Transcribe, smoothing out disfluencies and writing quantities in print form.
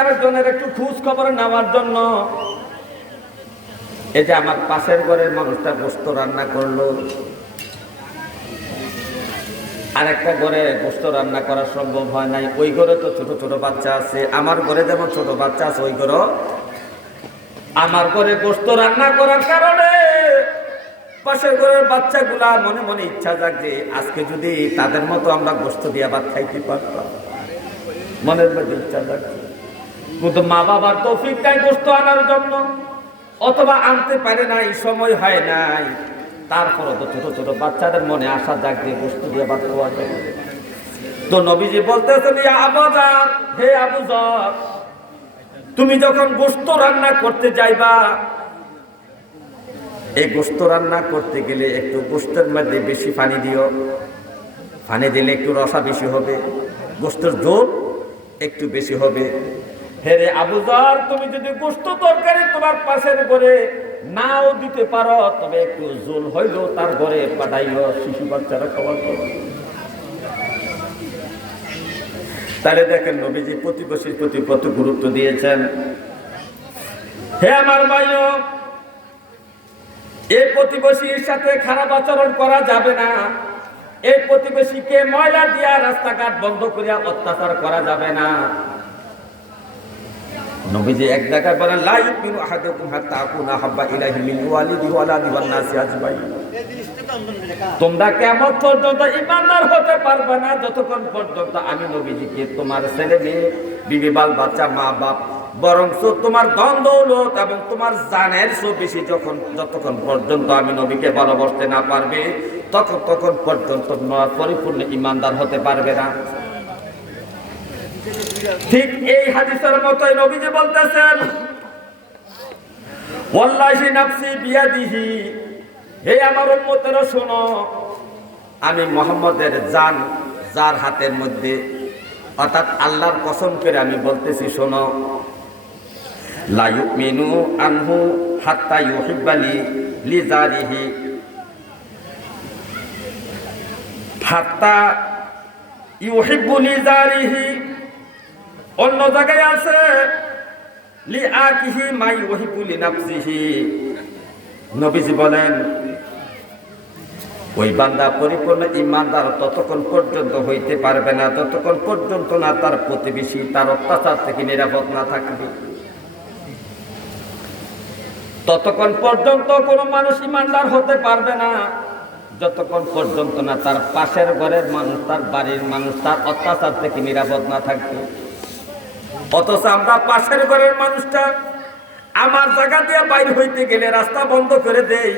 আরেকজনের একটু খোঁজ খবর নেওয়ার জন্য এই যে আমার পাশের ঘরের মানুষটা গোশত রান্না করলো, আরেকটা ঘরে গোশত রান্না করা সম্ভব হয় নাই, ওই ঘরে তো ছোট ছোট বাচ্চা আছে। আমার ঘরে যেমন ছোট বাচ্চা আছে, ওই ঘরে আমার ঘরে গোশত রান্না করার কারণে পাশের ঘরের বাচ্চাগুলা মনে মনে ইচ্ছা জাগছে, আজকে যদি তাদের মতো আমরা গোশত দিয়ে ভাত খাইতে পারতাম, মনের মধ্যে ইচ্ছা জাগছে। কিন্তু মা বাবার তৌফিক নাই গোশত আনার জন্য, অথবা আনতে পারে নাই, সময় হয় নাই। তারপরও তো ছোট ছোট বাচ্চাদের মনে আশা জাগছে গোশত দিয়ে ভাত খাওয়া যাবে। তো নবীজি বলতেছেন, ইয়া আবু যর, হে আবু যর, তুমি যখন গোশত রান্না করতে যাইবা, এই গোশত রান্না করতে গেলে একটু গোশতের মধ্যে বেশি পানি দিও। পানি দিলে একটু রসা বেশি হবে, গোশতের ঝোল একটু বেশি হবে। হে রে আবু যর, তুমি যদি গোশত তরকারি তোমার পাশের ঘরে নাও দিতে পারো, তবে একটু ঝোল হইলেও তার ঘরে পাঠাইও, শিশু বাচ্চারা খাওয়ার পর। তাহলে দেখেন নবীজি প্রতিবেশীর প্রতি কত গুরুত্ব দিয়েছেন। হে আমার ভাইও, এই প্রতিবেশীর সাথে খারাপ আচরণ করা যাবে না। এই প্রতিবেশীকে ময়লা দিয়া রাস্তাঘাট বন্ধ করিয়া অত্যাচার করা যাবে না। নবীজি এক জায়গায় বলেন, লা ইউমিনু আহাদুকুম হাত্তা আকুনা হাব্বা ইলাইহি মিন ওয়ালিদিহি ওয়া ওয়ালাদিহি ওয়ান নাসি আজমাইন। তোমরা কিয়ামত পর্যন্ত ঈমানদার হতে পারবে না যতক্ষণ পর্যন্ত আমি নবীজিকে তোমার ছেলে মেয়ে, বিবি বাল বাচ্চা, মা বাপ, বরং তোমার ধন দৌলত এবং তোমার জানের সব বেশি যতক্ষণ পর্যন্ত আমি নবীকে ভালোবাসতে না পারবে, তখন পর্যন্ত পরিপূর্ণ ঈমানদার হতে পারবে না। ঠিক এই হাদিসের মতোই নবীজি বলতেছেন, ওয়াল্লাহি নাফসি বিয়াদিহি, হে আমার উম্মতেরা শোনো, আমি মুহাম্মদের জান যার হাতের মধ্যে, অর্থাৎ আল্লাহর কসম করে আমি বলতেছি, শোনো, লা ইউমিনু আনহু হাত্তা ইউহিব্বা লিজারিহি, হাত্তা ইউহিব্বু লিজারিহি। অন্য জায়গায় আছে লিআকিহি মা ইউহিব্বু লিনাফসিহি। নবীজি বলেন, ওই বান্দা পরিপূর্ণ ঈমানদার ততক্ষণ পর্যন্ত হইতে পারবে না যতক্ষণ পর্যন্ত না তার প্রতিবেশী তার অত্যাচার থেকে নিরাপদ না থাকবে। ততক্ষণ পর্যন্ত কোনো মানুষ ঈমানদার হতে পারবে না যতক্ষণ পর্যন্ত না তার পাশের ঘরের মানুষ, তার বাড়ির মানুষ তার অত্যাচার থেকে নিরাপদ না থাকবে। অথচ আমরা পাশের ঘরের মানুষটা আমার জায়গা দিয়ে বাইরে হইতে গেলে রাস্তা বন্ধ করে দেই।